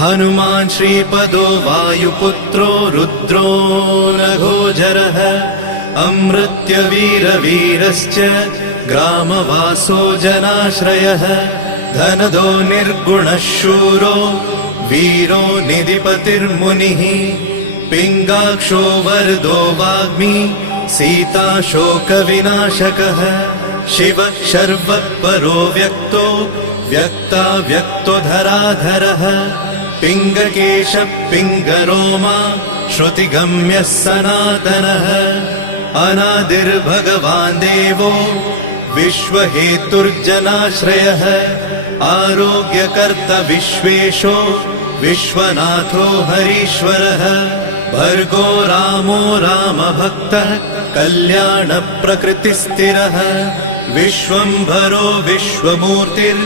हनुमान् श्रीपदो वायुपुत्रो रुद्रो नघोजरः अमृत्यवीरवीरश्च ग्रामवासो जनाश्रयः धनदो निर्गुणः शूरो वीरो निधिपतिर्मुनिः पिङ्गाक्षो वरदो वाग्मी सीता शोकविनाशकः शिवः शर्वः परो व्यक्तो व्यक्तो धराधरः पिङ्गकेशः पिङ्गरोमा श्रुतिगम्यः सनातनः अनादिर्भगवान् देवो विश्वहेतुर्जनाश्रयः आरोग्यकर्ता विश्वेशो विश्वनाथो हरीश्वरः भर्गो रामो रामभक्तः कल्याणप्रकृतिस्थिरः विश्वम्भरो विश्वमूर्तिर्